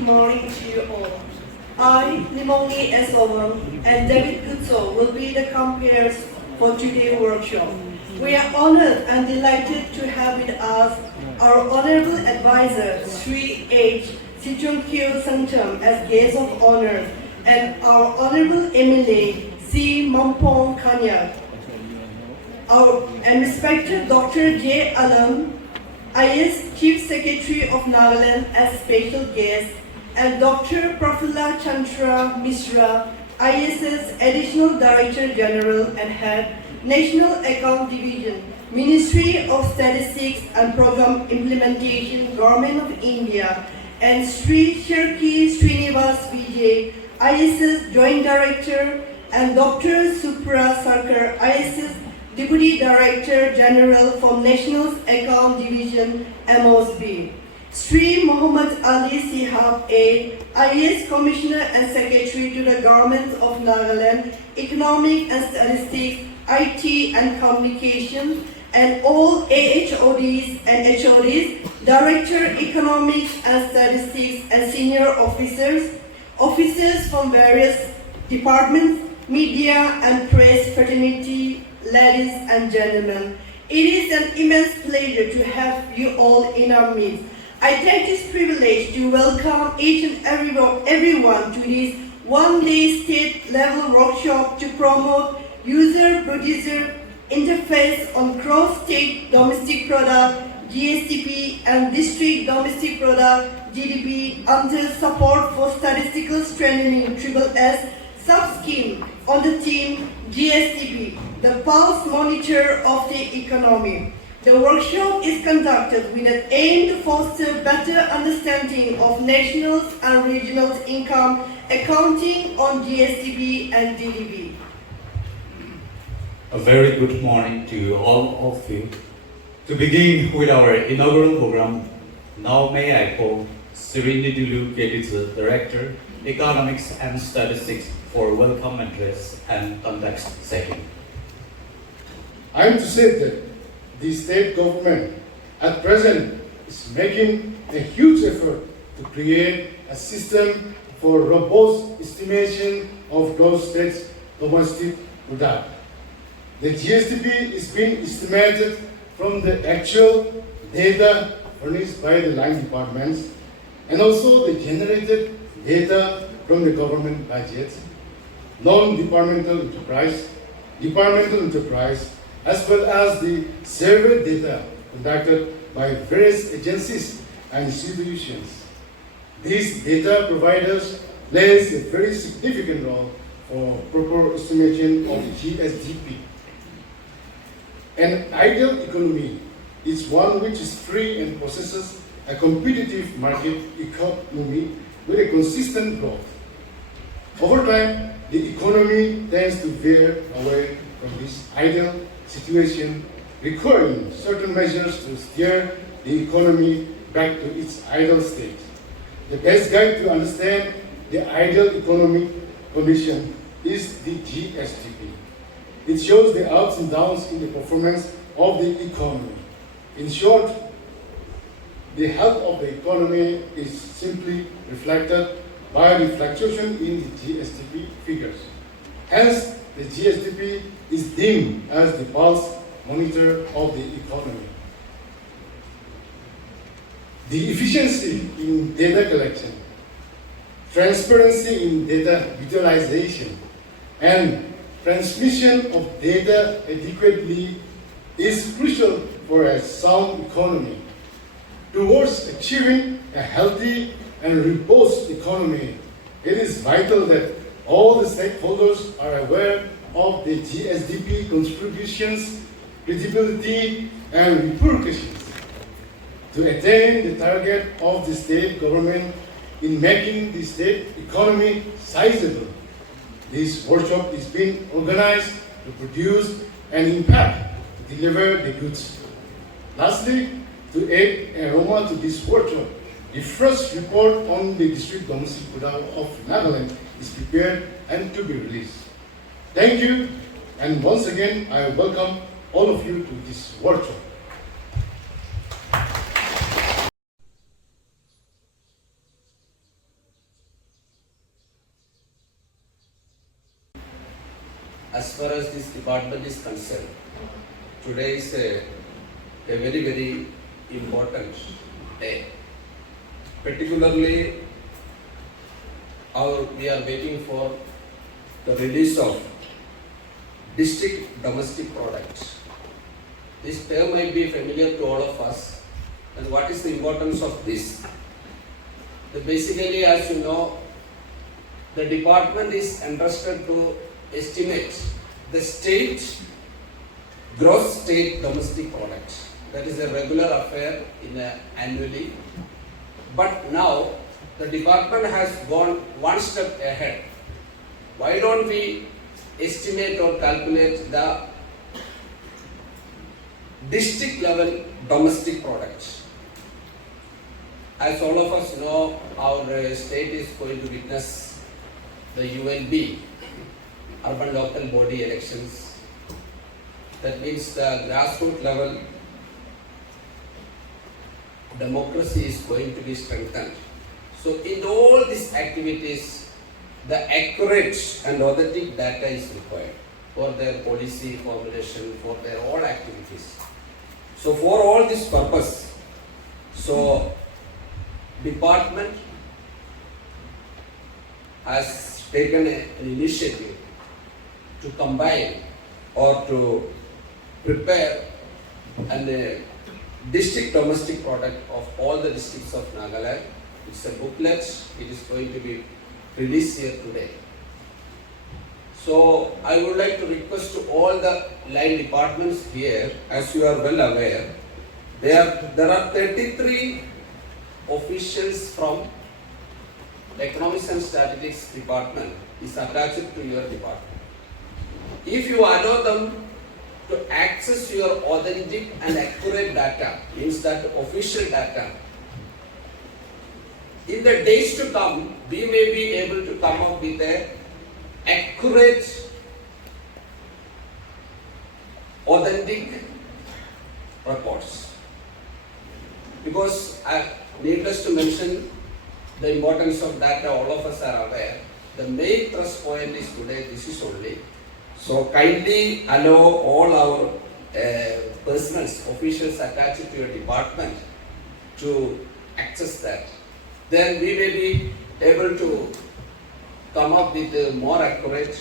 good morning to you all. I, Limoni Esowang, and David Gutso will be the compares for today's workshop. We are honored and delighted to have with us our Honorable Advisor, Sri H. Sichunkyo Sangcham as guest of honor, and our Honorable MLA, C. Mampong Kanyak, and respected Dr. J. Alam, IS Chief Secretary of Nagaland as special guest, and Dr. Prafula Chandra Mishra, ISS Additional Director General and Head, National Account Division, Ministry of Statistics and Program Implementation, Government of India, and Sri Shirki Srinivas Vijay, ISS Joint Director, and Dr. Supra Sarkar, ISS Deputy Director General from National Account Division, MOSB. Sri Muhammad Ali Sihab A, IAS Commissioner and Secretary to the Government of Nagaland, Economic and Statistics, IT and Communications, and all AHODs and HODs, Director Economics and Statistics, and senior officers from various departments, media and press fraternity, ladies and gentlemen. It is an immense pleasure to have you all in our midst. I take this privilege to welcome each and everyone to this one-day state-level workshop to promote user-producer interface on cross-state domestic product (GSTP) and district domestic product (GDP) under support for statistical strengthening (SSS) sub-scheme on the theme GSTP, the pulse monitor of the economy. The workshop is conducted with an aim to foster better understanding of national and regional income accounting on GSTP and GDP. A very good morning to all of you. To begin with our inaugural program, now may I call Sri Nidulu Keditsa, Director, Economics and Statistics for welcome address and context setting. I am to say that the state government at present is making a huge effort to create a system for robust estimation of those states' domestic product. The GSTP is being estimated from the actual data furnished by the line departments and also the generated data from the government budgets, non-departmental enterprise, departmental enterprise, as well as the survey data conducted by various agencies and institutions. These data providers plays a very significant role for proper estimation of the GSDP. An ideal economy is one which is free and possesses a competitive market economy with a consistent growth. Over time, the economy tends to veer away from this ideal situation, requiring certain measures to steer the economy back to its ideal state. The best guide to understand the ideal economic condition is the GSTP. It shows the ups and downs in the performance of the economy. In short, the health of the economy is simply reflected by the fluctuation in the GSTP figures. Hence, the GSTP is deemed as the pulse monitor of the economy. The efficiency in data collection, transparency in data visualization, and transmission of data adequately is crucial for a sound economy. Towards achieving a healthy and robust economy, it is vital that all the stakeholders are aware of the GSDP contributions, credibility, and repercussions. To attain the target of the state government in making the state economy sizable, this workshop is being organized to produce an impact to deliver the goods. Lastly, to add aroma to this workshop, the first report on the district domestic product of Nagaland is prepared and to be released. Thank you, and once again, I welcome all of you to this workshop. as far as this department is concerned, today is a very, very important day. Particularly, we are waiting for the release of district domestic product. This term might be familiar to all of us. And what is the importance of this? Basically, as you know, the department is entrusted to estimate the gross state domestic product. That is a regular affair annually. But now the department has gone one step ahead. Why don't we estimate or calculate the district level domestic product? As all of us know, our state is going to witness the ULB, urban local body elections. That means the grassroots level democracy is going to be strengthened. So in all these activities, the accurate and authentic data is required for their policy formulation, for their all activities. So for all this purpose, department has taken an initiative to combine or to prepare a district domestic product of all the districts of Nagaland. It's a booklet. It is going to be released here today. So I would like to request to all the line departments here, as you are well aware, there are 33 officials from the Economics and Statistics department is attached to your department. If you allow them to access your authentic and accurate data, means that official data, in the days to come, we may be able to come up with a accurate, authentic reports. Because needless to mention, the importance of data, all of us are aware. The main thrust point is today, this is only. So kindly allow all our personnels, officials attached to your department to access that. Then we may be able to come up with more accurate.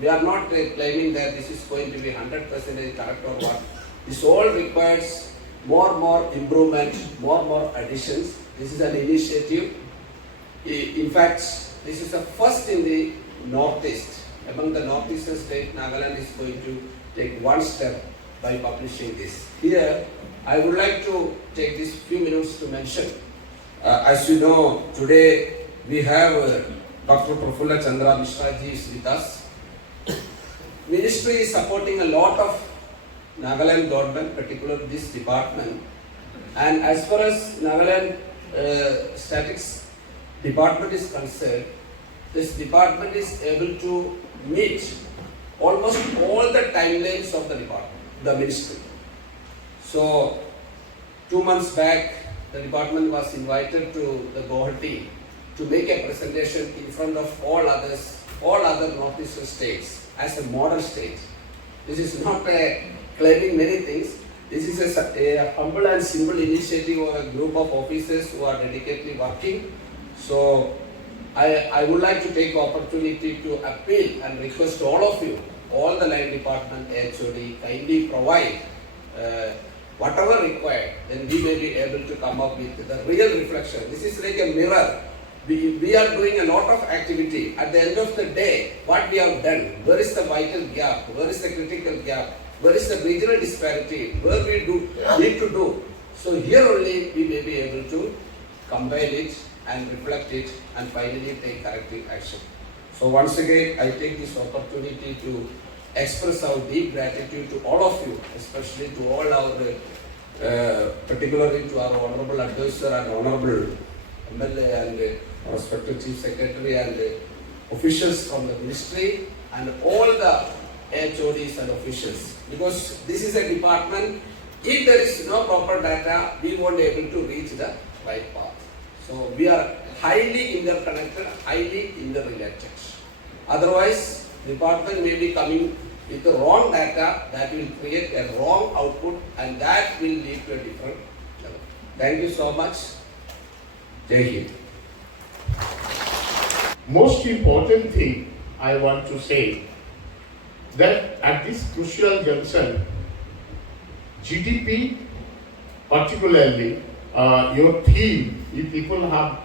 We are not claiming that this is going to be 100% correct or what. This all requires more improvement, more additions. This is an initiative. In fact, this is the first in the Northeast. Among the Northeastern state, Nagaland is going to take one step by publishing this. Here, I would like to take these few minutes to mention. As you know, today we have Dr. Prafulla Chandra Mishra ji is with us. Ministry is supporting a lot of Nagaland government, particularly this department. And as far as Nagaland Statistics department is concerned, this department is able to meet almost all the timelines of the department, the ministry. So, 2 months back, the department was invited to the Guwahati to make a presentation in front of all other northeastern states as a model state. This is not claiming many things. This is a humble and simple initiative of a group of officers who are dedicatedly working. So I would like to take the opportunity to appeal and request all of you, all the line department HOD, kindly provide whatever required, then we may be able to come up with the real reflection. This is like a mirror. We are doing a lot of activity. At the end of the day, what we have done, where is the vital gap, where is the critical gap, where is the regional disparity, where we need to do. So here only we may be able to combine it and reflect it and finally take corrective action. So once again, I take this opportunity to express our deep gratitude to all of you, especially to all our, particularly to our Honorable Advisor and Honorable MLA and respected Chief Secretary and officials from the ministry and all the HODs and officials. Because this is a department, if there is no proper data, we won't be able to reach the right path. So we are highly interconnected, highly interrelated. Otherwise, department may be coming With the wrong data, that will create a wrong output and that will lead to a different level. Thank you so much. Jai Hind. Most important thing I want to say that at this crucial junction, GDP, particularly your theme, if people have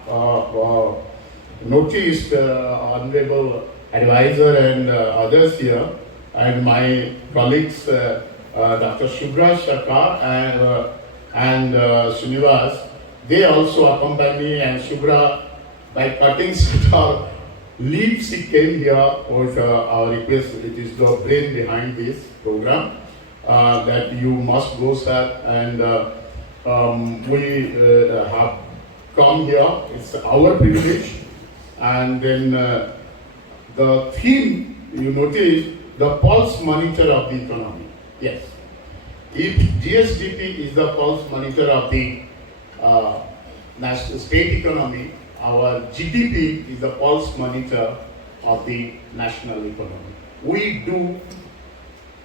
noticed Honorable Advisor and others here, and my colleagues Dr. Shubhra Sarkar and Srinivas, they also accompany me, and Shubhra, by cutting our leaves, he came here with our request. It is the brain behind this program that you must go, sir, and we have come here. It's our privilege. And then the theme, you notice, the pulse monitor of the economy. Yes. If GSDP is the pulse monitor of the national state economy, our GDP is the pulse monitor of the national economy. We do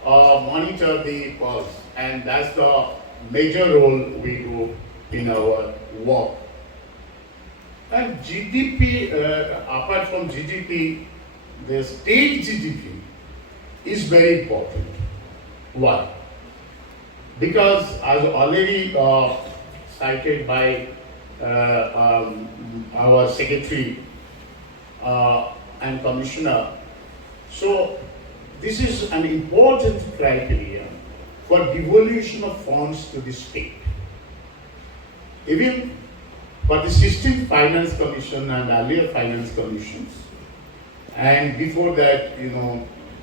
monitor the pulse, and that's the major role we do in our work. And GDP, apart from GDP, the state GDP is very important. Why? Because as already cited by our secretary and commissioner, so this is an important criteria for devolution of funds to the state. Even for the 16th Finance Commission and earlier Finance Commissions, and before that,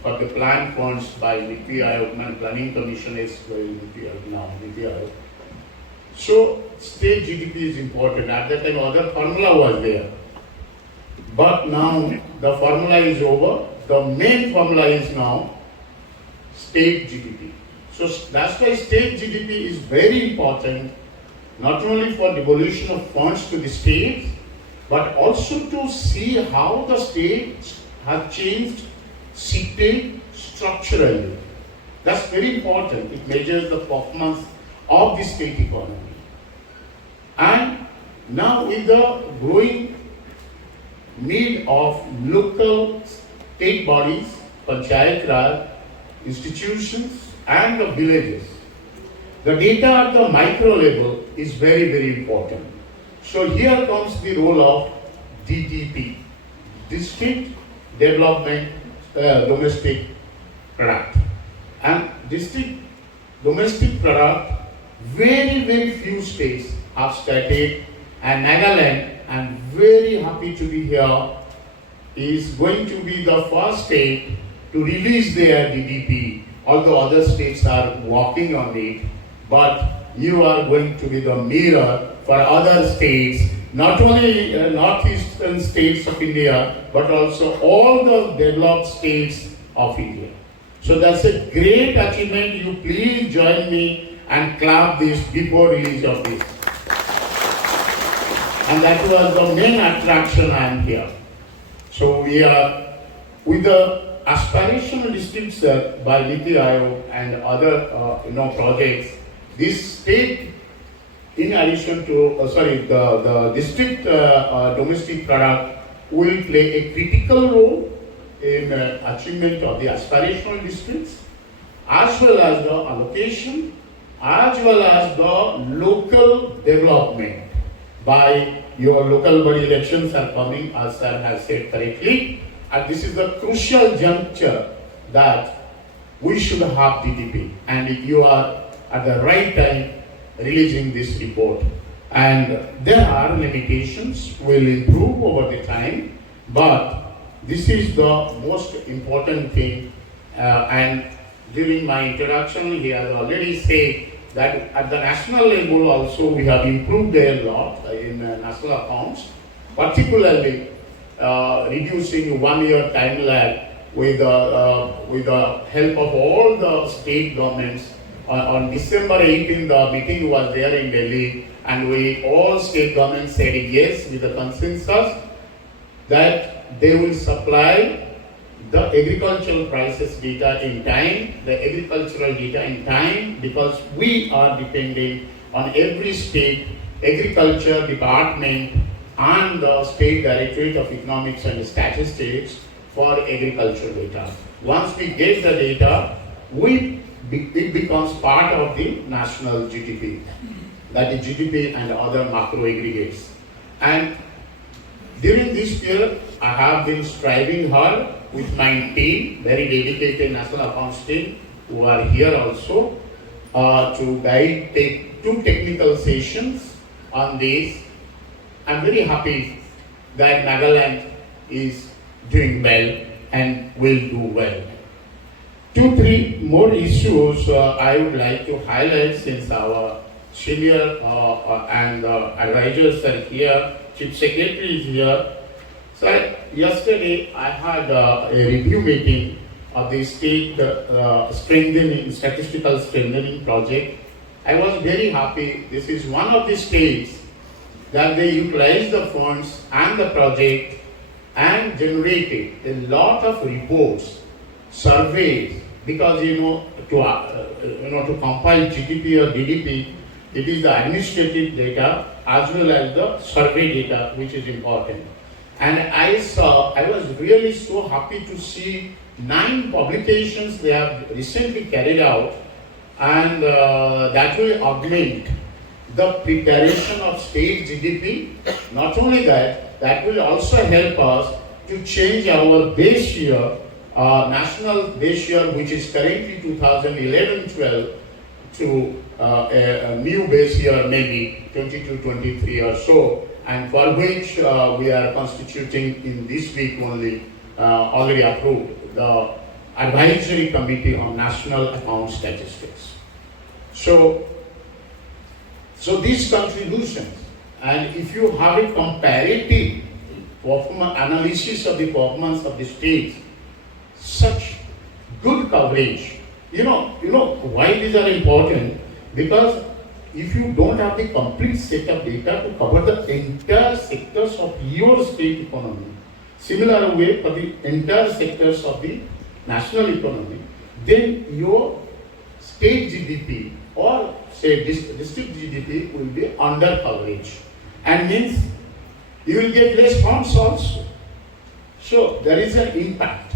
for the planned funds by Niti Aayog, and Planning Commission is Niti Aayog. So state GDP is important. At that time, other formula was there, but now the formula is over. The main formula is now state GDP. So that's why state GDP is very important, not only for devolution of funds to the states, but also to see how the states have changed state structurally. That's very important. It measures the performance of the state economy. And now with the growing need of local state bodies, panchayat raj, institutions, and the villages, the data at the micro level is very, very important. So here comes the role of DDP, District Development Domestic Product. And District Domestic Product, very, very few states have started, and Nagaland, I'm very happy to be here, is going to be the first state to release their DDP, although other states are working on it, but you are going to be the mirror for other states, not only northeastern states of India, but also all the developed states of India. So that's a great achievement. You please join me and clap this before release of this. And that was the main attraction I am here. So we are with the aspirational districts by Niti Aayog and other projects. This state, in addition to the district domestic product, will play a critical role in achievement of the aspirational districts, as well as the allocation, as well as the local development by your local body elections are coming, as sir has said correctly, and this is the crucial juncture that we should have DDP, and you are at the right time releasing this report. And there are limitations, will improve over the time, but this is the most important thing. And during my introduction, he has already said that at the national level also we have improved a lot in national accounts, particularly reducing 1 year time lag with the help of all the state governments. On December 18, the meeting was there in Delhi, and we all state governments said yes with the consensus that they will supply the agricultural prices data in time, the agricultural data in time, because we are depending on every state agriculture department and the State Directorate of Economics and Statistics for agricultural data. Once we get the data, it becomes part of the national GDP, that is GDP and other macro aggregates. And during this period, I have been striving hard with my team, very dedicated national accounts team, who are here also, to take 2 technical sessions on this. I'm very happy that Nagaland is doing well and will do well. 2, 3 more issues I would like to highlight, since our senior and advisors are here, Chief Secretary is here. So yesterday I had a review meeting of the state statistical strengthening project. I was very happy. This is one of the states that they utilized the funds and the project and generated a lot of reports, surveys, because to compile GDP or DDP, it is the administrative data as well as the survey data which is important. And I was really so happy to see 9 publications they have recently carried out, and that will augment the preparation of state GDP. Not only that, that will also help us to change our base year, national base year, which is currently 2011-12, to a new base year, maybe 22-23 or so, and for which we are constituting in this week only, already approved, the Advisory Committee on National Account Statistics. So these contributions, and if you have a comparative analysis of the performance of the states, such good coverage, you know why these are important? Because if you don't have the complete set of data to cover the entire sectors of your state economy, similar way for the entire sectors of the national economy, then your state GDP or say district GDP will be under coverage, and means you will get less funds also. So there is an impact.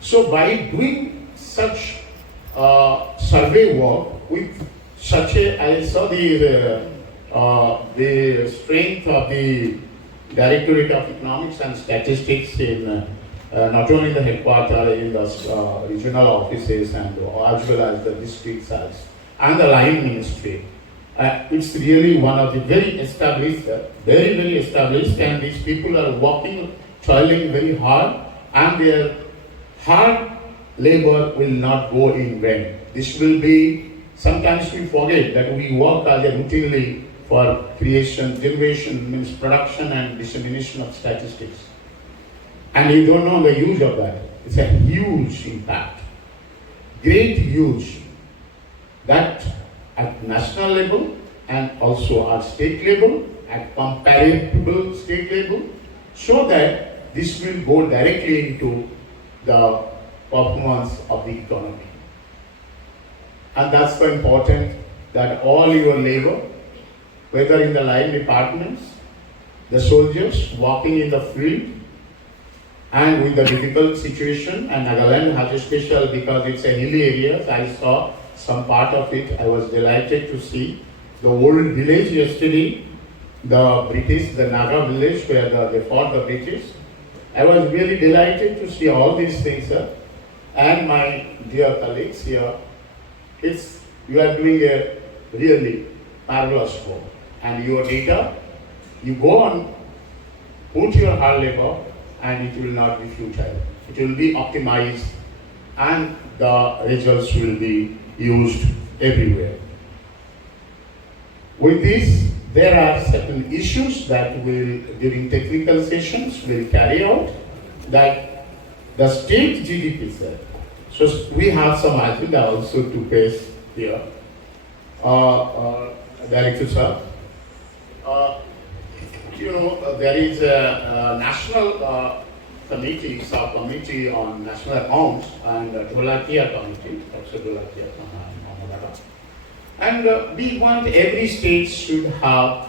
So by doing such survey work with such I saw the strength of the Directorate of Economics and Statistics in not only in the headquarters, in the regional offices, and as well as the district size and the line ministry. It's really one of the very established, very established, and these people are working, toiling very hard, and their hard labor will not go in vain. This will be, sometimes we forget that we work as a routinely for creation, generation, means production and dissemination of statistics. And you don't know the use of that. It's a huge impact, great huge, that at national level and also at state level, at comparable state level, so that this will go directly into the performance of the economy. And that's so important that all your labor, whether in the line departments, the soldiers working in the field, and with the difficult situation, and Nagaland has a special because it's a hilly area. So I saw some part of it. I was delighted to see the old village yesterday, the British, the Naga village where they fought the British. I was really delighted to see all these things, sir. And my dear colleagues here, you are doing a really marvelous work. And your data, you go on, put your hard labor, and it will not be futile. It will be optimized, and the results will be used everywhere. With this, there are certain issues that will, during technical sessions, will carry out, that the state GDP, sir. So we have some agenda also to pass here. Director sir, there is a national committee, subcommittee on national accounts and Dholakia committee, also Dholakia and we want every state should have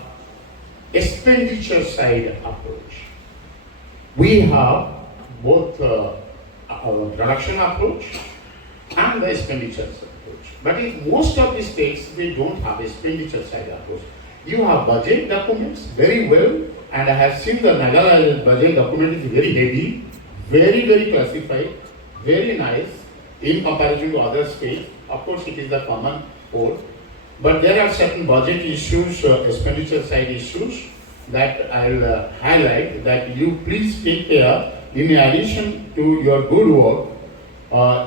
expenditure side approach. We have both our production approach and the expenditure approach. But in most of the states, they don't have expenditure side approach. You have budget documents very well, and I have seen the Nagaland budget document is very heavy, very classified, very nice in comparison to other states. Of course, it is the common code. But there are certain budget issues, expenditure side issues that I'll highlight that you please take care. In addition to your good work,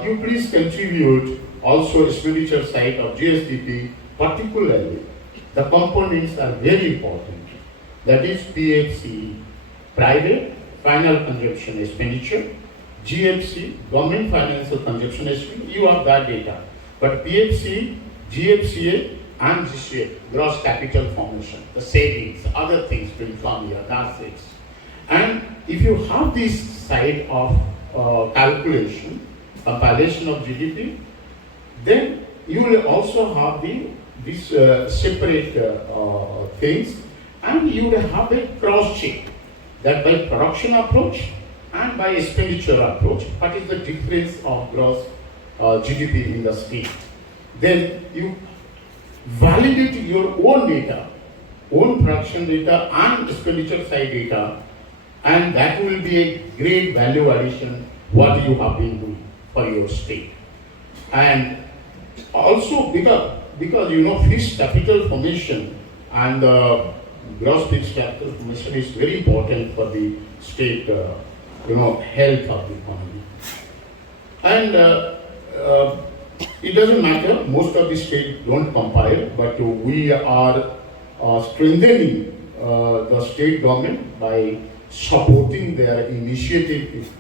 you please contribute also expenditure side of GSDP, particularly the components are very important. That is PFC, private final consumption expenditure, GFC, government financial consumption expenditure, you have that data. But PFC, GFCA, and GCA, gross capital formation, the savings, other things will come here, that's it. And if you have this side of calculation, compilation of GDP, then you will also have these separate things, and you will have a cross check that by production approach and by expenditure approach, what is the difference of gross GDP in the state. Then you validate your own data, own production data and expenditure side data, and that will be a great value addition what you have been doing for your state. And also because you know fixed capital formation and gross fixed capital formation is very important for the state health of the economy. And it doesn't matter, most of the states don't compile, but we are strengthening the state government by supporting their initiative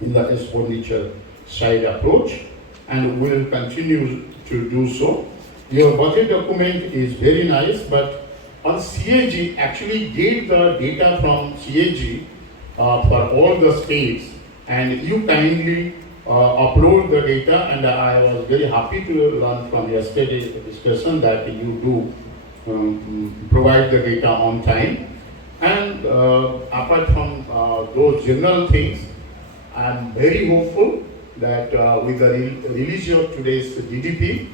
in the expenditure side approach, and will continue to do so. Your budget document is very nice, but on CAG actually gave the data from CAG for all the states, and you kindly upload the data, and I was very happy to learn from yesterday's discussion that you do provide the data on time. And apart from those general things, I am very hopeful that with the release of today's GDP,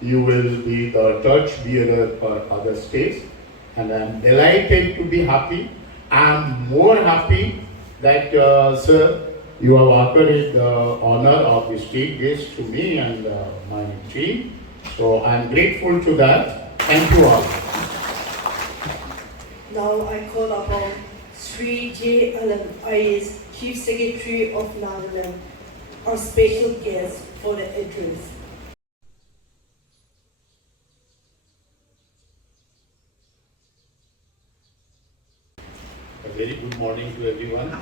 you will be the touch bearer for other states, and I am delighted to be happy. I am more happy that, sir, you have accorded the honor of the state guest to me and my team. So I am grateful to that. Thank you all. Now I call upon Sri J. Alam, IAS, Chief Secretary of Nagaland, our special guest for the address. A very good morning to everyone.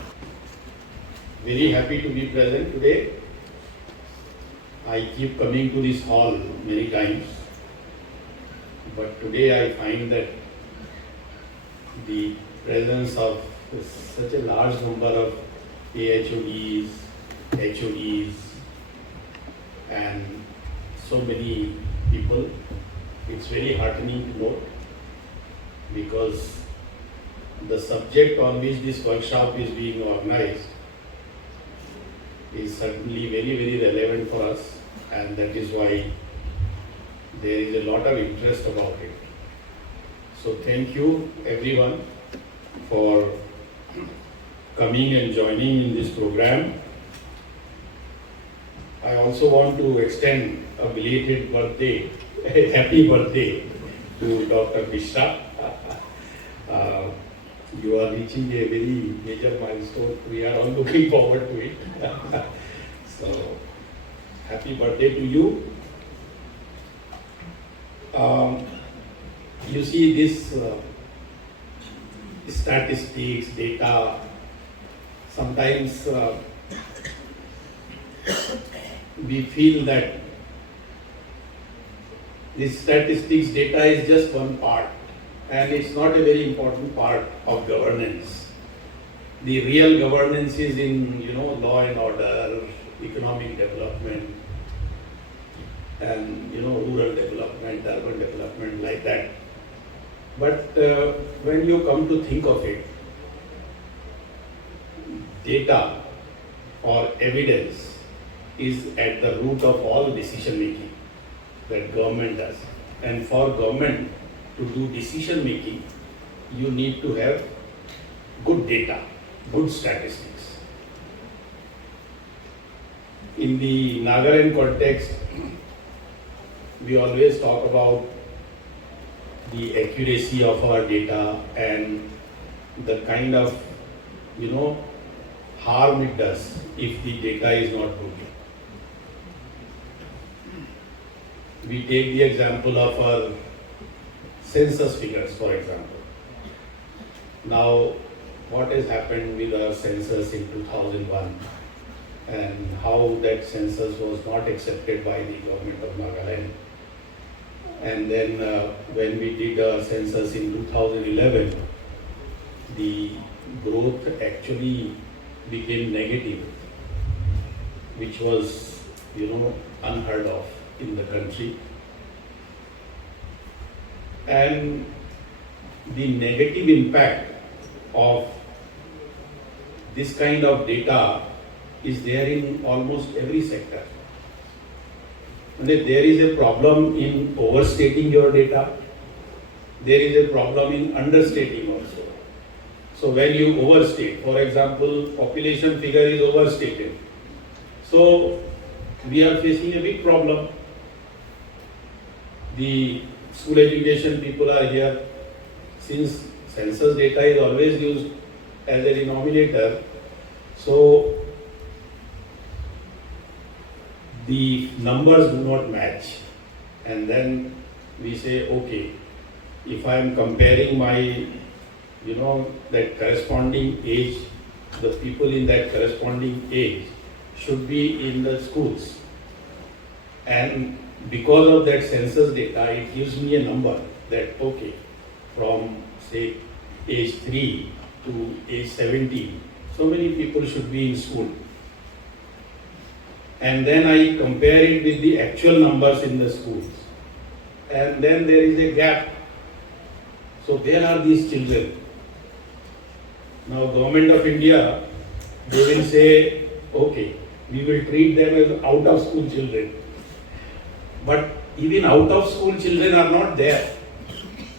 Very happy to be present today. I keep coming to this hall many times, but today I find that the presence of such a large number of AHODs, HODs, and so many people, it's very heartening to note, because the subject on which this workshop is being organized is certainly very relevant for us, and that is why there is a lot of interest about it. So thank you everyone for coming and joining in this program. I also want to extend a belated birthday, a happy birthday to Dr. Mishra. You are reaching a very major milestone. We are all looking forward to it. So, happy birthday to you. You see this statistics, data, sometimes we feel that this statistics data is just one part, and it's not a very important part of governance. The real governance is in, law and order, economic development, and, rural development, urban development, like that. But when you come to think of it, data or evidence is at the root of all decision making that government does. And for government to do decision making, you need to have good data, good statistics. In the Nagaland context, we always talk about the accuracy of our data and the kind of, harm it does if the data is not good. We take the example of our census figures, for example. Now, what has happened with our census in 2001 and how that census was not accepted by the government of Nagaland. And then when we did our census in 2011, the growth actually became negative, which was, unheard of in the country. And the negative impact of this kind of data is there in almost every sector. And if there is a problem in overstating your data, there is a problem in understating also. So when you overstate, for example, population figure is overstated. So we are facing a big problem. The school education people are here. Since census data is always used as a denominator, so the numbers do not match. And then we say, okay, if I am comparing my, that corresponding age, the people in that corresponding age should be in the schools. And because of that census data, it gives me a number that, okay, from say age 3 to age 17, so many people should be in school. And then I compare it with the actual numbers in the schools. And then there is a gap. So where are these children? Now Government of India, they will say, okay, we will treat them as out of school children. But even out of school children are not there.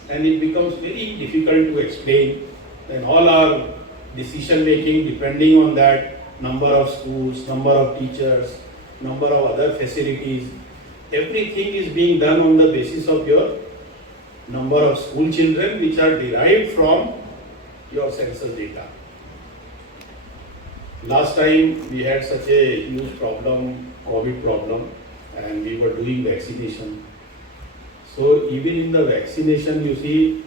And it becomes very difficult to explain. And all our decision making depending on that number of schools, number of teachers, number of other facilities, everything is being done on the basis of your number of school children which are derived from your census data. Last time we had such a huge problem, COVID problem, and we were doing vaccination. So even in the vaccination, you see,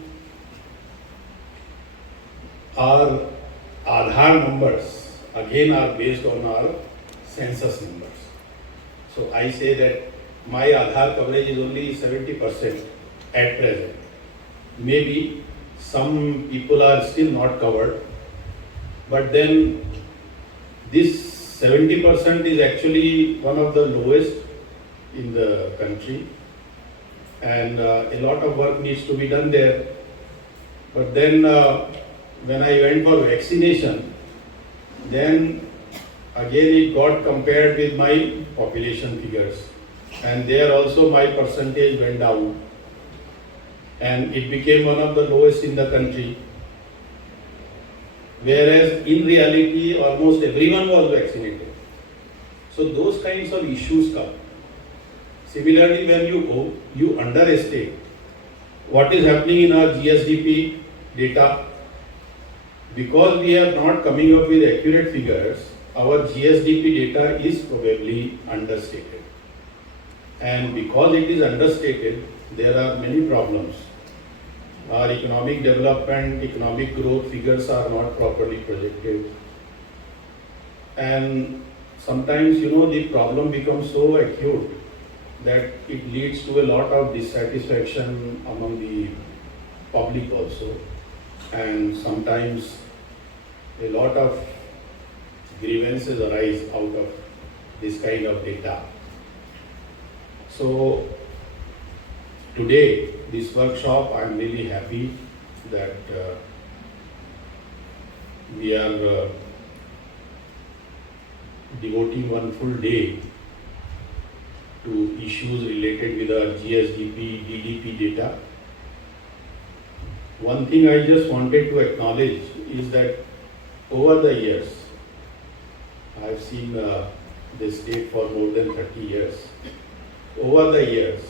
our Aadhaar numbers again are based on our census numbers. So I say that my Aadhaar coverage is only 70% at present. Maybe some people are still not covered, but then this 70% is actually one of the lowest in the country, and a lot of work needs to be done there. But then when I went for vaccination, then again it got compared with my population figures, and there also my percentage went down, and it became one of the lowest in the country. Whereas in reality almost everyone was vaccinated. So those kinds of issues come. Similarly, when you underestate what is happening in our GSDP data, because we are not coming up with accurate figures, our GSDP data is probably understated. And because it is understated, there are many problems. Our economic development, economic growth figures are not properly projected. And sometimes, the problem becomes so acute that it leads to a lot of dissatisfaction among the public also. And sometimes a lot of grievances arise out of this kind of data. So today, this workshop, I'm really happy that we are devoting one full day to issues related with our GSDP, DDP data. One thing I just wanted to acknowledge is that over the years, I've seen this state for more than 30 years. Over the years,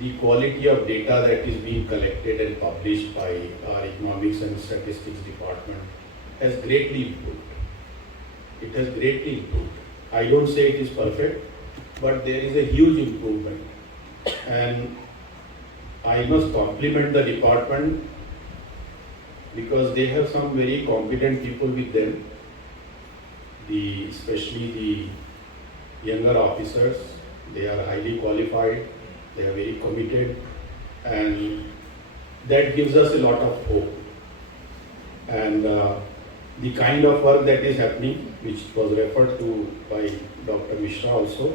the quality of data that is being collected and published by our Economics and Statistics Department has greatly improved. It has greatly improved. I don't say it is perfect, but there is a huge improvement. And I must compliment the department because they have some very competent people with them, especially the younger officers. They are highly qualified, they are very committed, and that gives us a lot of hope. And the kind of work that is happening, which was referred to by Dr. Mishra also,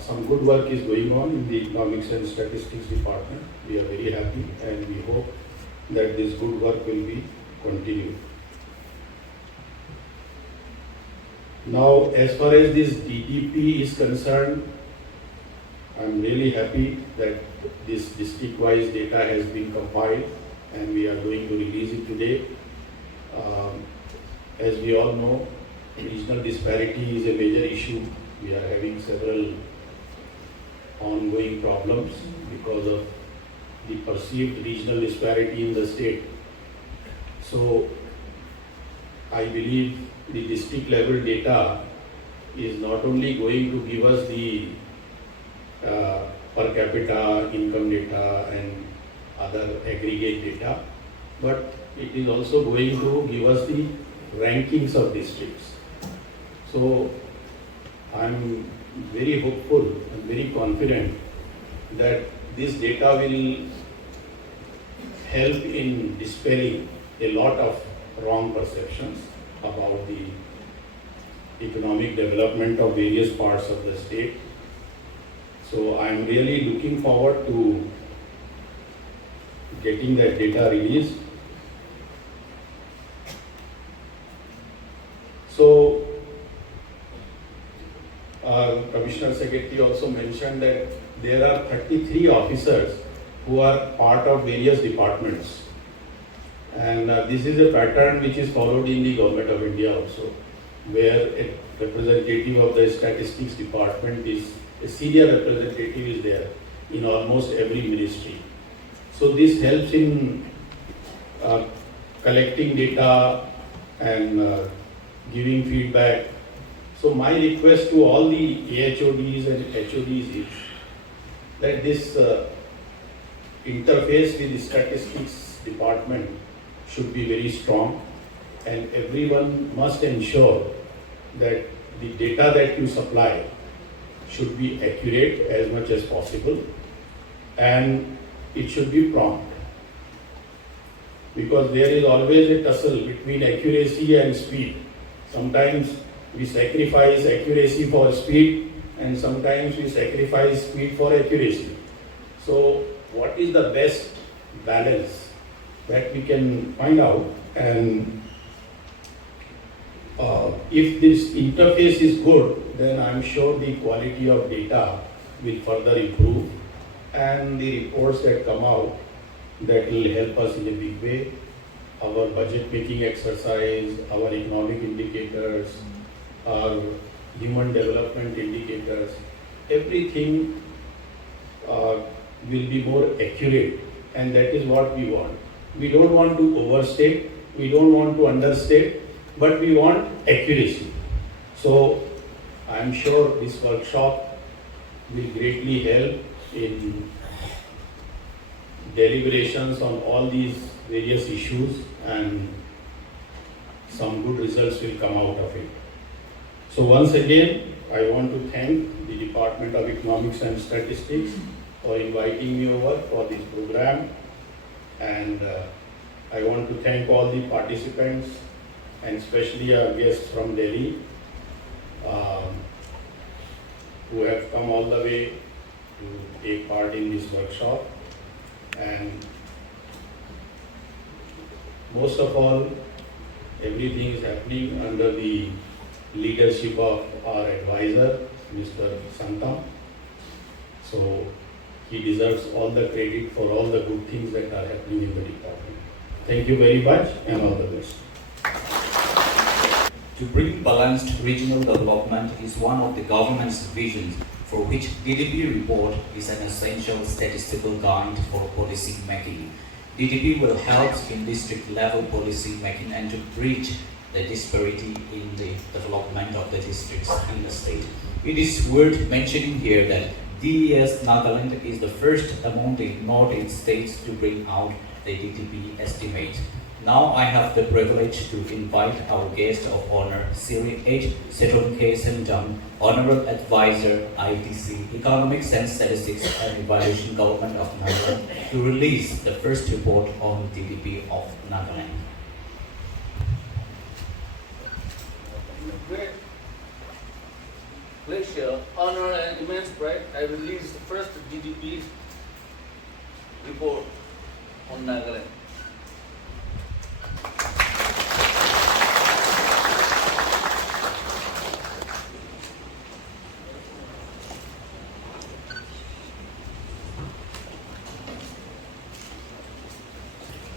some good work is going on in the Economics and Statistics Department. We are very happy and we hope that this good work will be continued. Now, as far as this DDP is concerned, I'm really happy that this district-wise data has been compiled and we are going to release it today. As we all know, regional disparity is a major issue. We are having several ongoing problems because of the perceived regional disparity in the state. So, I believe the district level data is not only going to give us the per capita income data and other aggregate data, but it is also going to give us the rankings of districts. So I'm very hopeful and very confident that this data will help in dispelling a lot of wrong perceptions about the economic development of various parts of the state. So I'm really looking forward to getting that data released. So our Commissioner Secretary also mentioned that there are 33 officers who are part of various departments. And this is a pattern which is followed in the Government of India also, where a representative of the Statistics Department is, a senior representative is there in almost every ministry. So this helps in collecting data and giving feedback. So my request to all the AHODs and HODs is that this interface with the Statistics Department should be very strong, and everyone must ensure that the data that you supply should be accurate as much as possible, and it should be prompt. Because there is always a tussle between accuracy and speed. Sometimes we sacrifice accuracy for speed, and sometimes we sacrifice speed for accuracy. So what is the best balance that we can find out? And if this interface is good, then I'm sure the quality of data will further improve, and the reports that come out that will help us in a big way. Our budget making exercise, our economic indicators, our human development indicators, everything will be more accurate, and that is what we want. We don't want to overstate, we don't want to understate, but we want accuracy. So I'm sure this workshop will greatly help in deliberations on all these various issues, and some good results will come out of it. So once again, I want to thank the Department of Economics and Statistics for inviting me over for this program, and I want to thank all the participants and especially our guests from Delhi who have come all the way to take part in this workshop. And most of all, everything is happening under the leadership of our advisor, Mr. Santam. So he deserves all the credit for all the good things that are happening in the department. Thank you very much and all the best. To bring balanced regional development is one of the government's visions, for which DDP report is an essential statistical guide for policy making. DDP will help in district level policy making and to bridge the disparity in the development of the districts and the state. It is worth mentioning here that DES Nagaland is the first among the Northeast states to bring out the DDP estimate. Now I have the privilege to invite our guest of honor, Siri H. Setong K. Senjam, Honorable Advisor, ITC, Economics and Statistics and Evaluation Government of Nagaland, to release the first report on DDP of Nagaland. Great pleasure, honor, and immense pride, I release the first GDP report on Nagaland.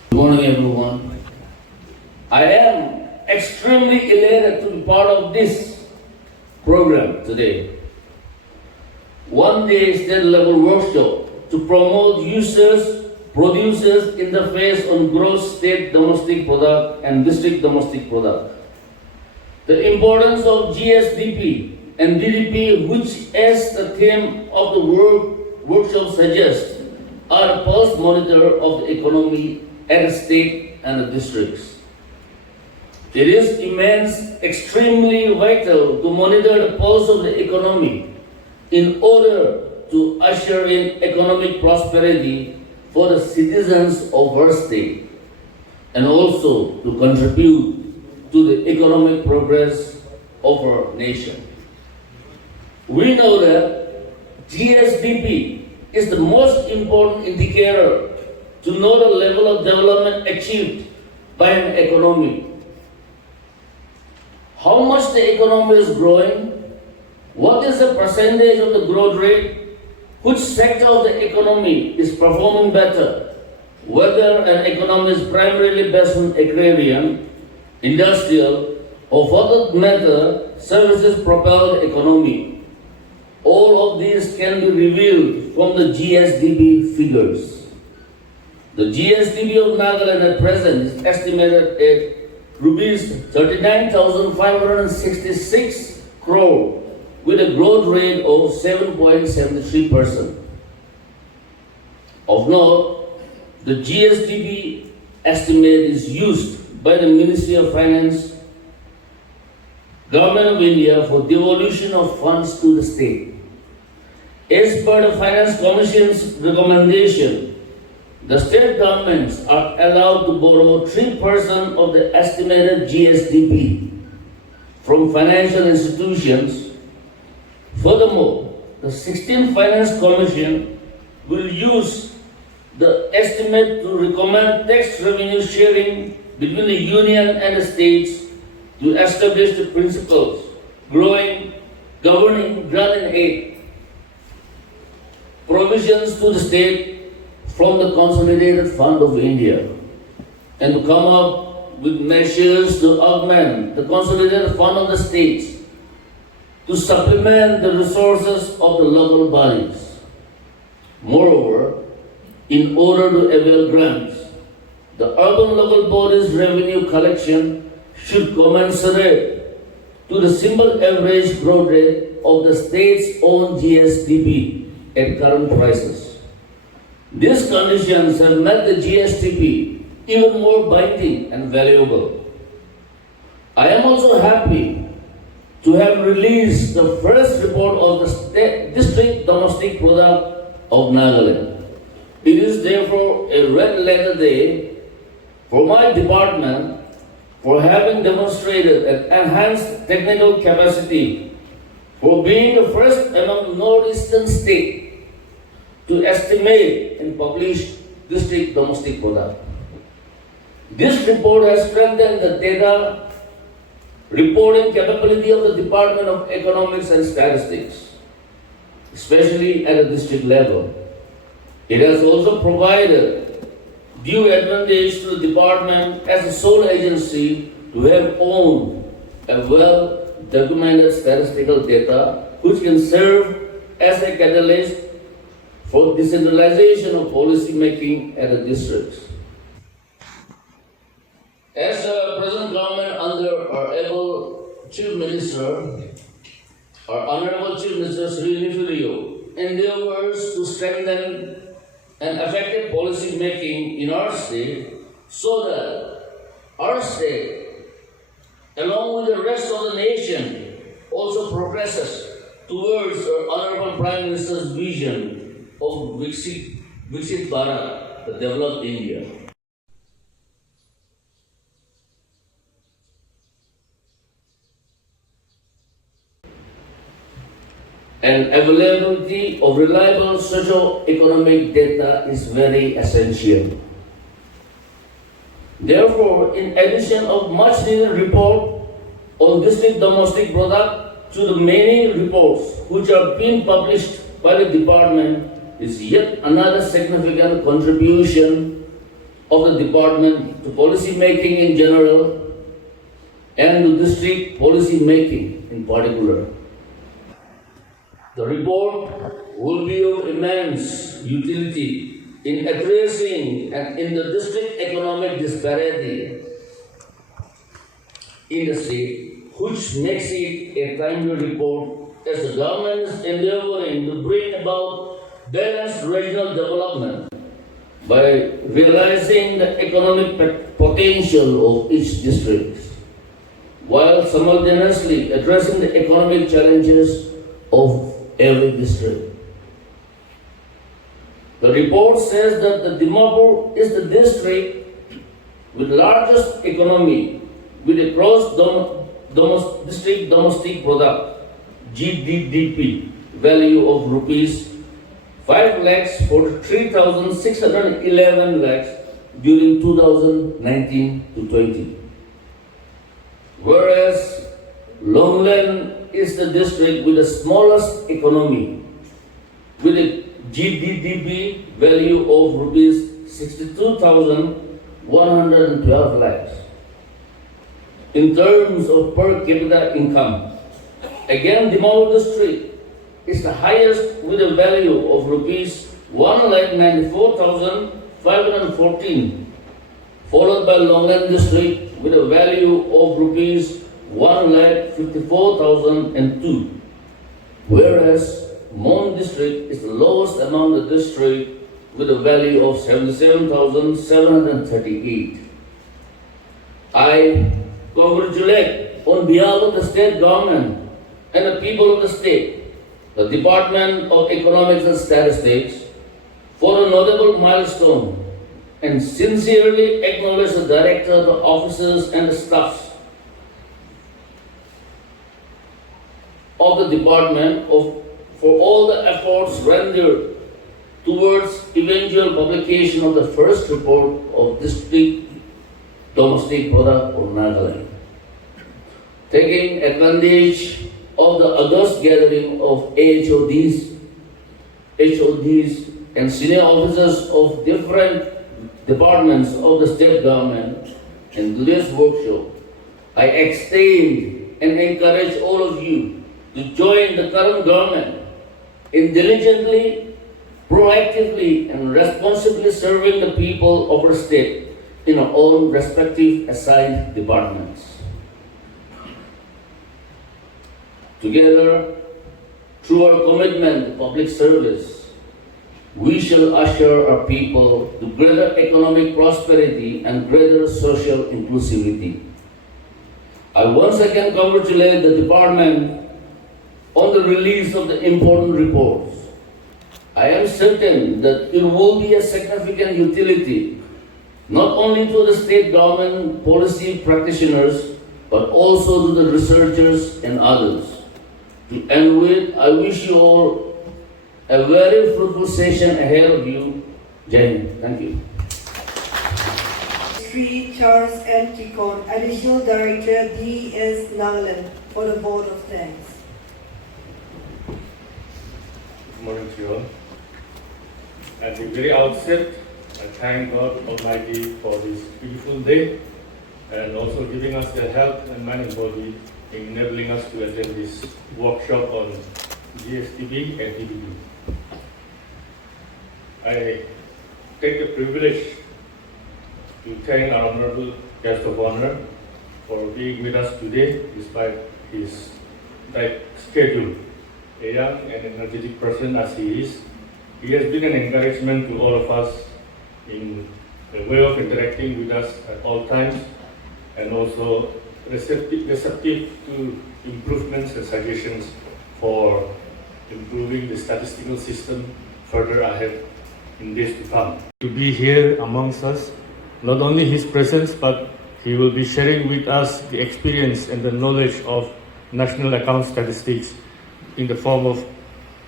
Good morning, everyone. I am extremely elated to be part of this program today. One day state level workshop to promote users, producers interface on gross state domestic product and district domestic product. The importance of GSDP and DDP, which as the theme of the workshop suggests, are a pulse monitor of the economy at the state and the districts. It is extremely vital to monitor the pulse of the economy in order to usher in economic prosperity for the citizens of our state and also to contribute to the economic progress of our nation. We know that GSDP is the most important indicator to know the level of development achieved by an economy. How much the economy is growing, what is the percentage of the growth rate, which sector of the economy is performing better, whether an economy is primarily based on agrarian, industrial, or for that matter, services-propelled economy. All of these can be revealed from the GSDP figures. The GSDP of Nagaland at present is estimated at rupees 39,566 crore with a growth rate of 7.73%. Of note, the GSDP estimate is used by the Ministry of Finance, Government of India for devolution of funds to the state. As per the Finance Commission's recommendation, the state governments are allowed to borrow 3% of the estimated GSDP from financial institutions. Furthermore, the 16th Finance Commission will use the estimate to recommend tax revenue sharing between the union and the states to establish the principles governing grant and aid provisions to the state from the Consolidated Fund of India and to come up with measures to augment the Consolidated Fund of the states to supplement the resources of the local bodies. Moreover, in order to avail grants, the urban local bodies revenue collection should commensurate to the simple average growth rate of the state's own GSDP at current prices. These conditions have made the GSDP even more binding and valuable. I am also happy to have released the first report of the state district domestic product of Nagaland. It is therefore a red letter day for my department for having demonstrated an enhanced technical capacity for being the first among northeastern states to estimate and publish district domestic product. This report has strengthened the data reporting capability of the Department of Economics and Statistics, especially at the district level. It has also provided due advantage to the department as a sole agency to have owned a well-documented statistical data which can serve as a catalyst for decentralization of policy making at the districts. As the present government under our able Chief Minister, our Honorable Chief Minister Sri Nifirio, endeavors to strengthen and effective policy making in our state so that our state, along with the rest of the nation, also progresses towards our Honorable Prime Minister's vision of Viksit Bharat, the developed India. And availability of reliable socio-economic data is very essential. Therefore, in addition of much needed report on district domestic product to the many reports which are being published by the department is yet another significant contribution of the department to policy making in general and to district policy making in particular. The report will be of immense utility in addressing and in the district economic disparity in the state, which makes it a timely report as the government is endeavoring to bring about balanced regional development by realizing the economic potential of each district, while simultaneously addressing the economic challenges of every district. The report says that the Dimapur is the district with largest economy with a gross district domestic product (GDP) value of rupees 5,43,611 lakhs during 2019 to 20, whereas Nagaland is the district with the smallest economy, with a GDP value of rupees 62,112 lakhs. In terms of per capita income, again, Dimapur district is the highest with a value of rupees 1,94,514, followed by Nagaland district with a value of rupees 1,54,002, whereas Mon district is the lowest among the districts with a value of 77,738. I congratulate on behalf of the state government and the people of the state, the Department of Economics and Statistics, for a notable milestone and sincerely acknowledge the director, the officers and the staffs of the department for all the efforts rendered towards eventual publication of the first report of district domestic product of Nagaland. Taking advantage of the August gathering of HODs and senior officers of different departments of the state government in today's workshop, I extend and encourage all of you to join the current government in diligently, proactively, and responsibly serving the people of our state in our own respective assigned departments. Together, through our commitment to public service, we shall usher our people to greater economic prosperity and greater social inclusivity. I once again congratulate the department on the release of the important reports. I am certain that it will be a significant utility not only to the state government policy practitioners, but also to the researchers and others. To end with, I wish you all a very fruitful session ahead of you. Jai Hind. Thank you. Sri Charles N. Tikon, Additional Director, DS Nagaland, for the vote of thanks. Good morning to you all. At the very outset, I thank God Almighty for this beautiful day and also giving us the health and mind and body, enabling us to attend this workshop on GSTB and TBB. I take the privilege to thank our honorable guest of honor for being with us today despite his tight schedule. A young and energetic person as he is, he has been an encouragement to all of us in a way of interacting with us at all times and also receptive to improvements and suggestions for improving the statistical system further ahead in days to come. To be here amongst us, not only his presence, but he will be sharing with us the experience and the knowledge of national account statistics in the form of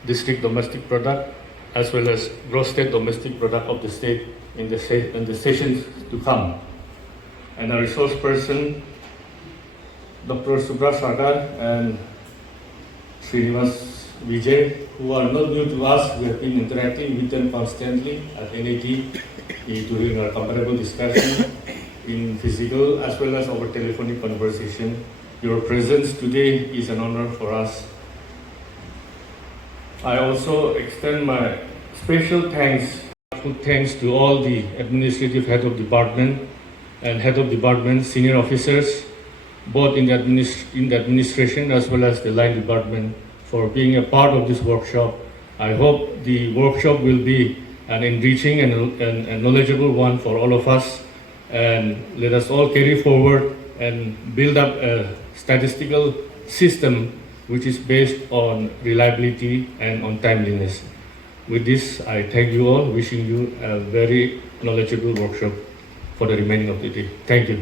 district domestic product as well as gross state domestic product of the state in the sessions to come. And our resource person, Dr. Subra Sarkar and Srinivas Vijay, who are not new to us, we have been interacting with them constantly at NAT during our comparable discussion in physical as well as over telephonic conversation. Your presence today is an honor for us. I also extend my special thanks to all the administrative head of department and head of department, senior officers, both in the administration as well as the line department, for being a part of this workshop. I hope the workshop will be an enriching and knowledgeable one for all of us, and let us all carry forward and build up a statistical system which is based on reliability and on timeliness. With this, I thank you all, wishing you a very knowledgeable workshop for the remaining of the day. Thank you.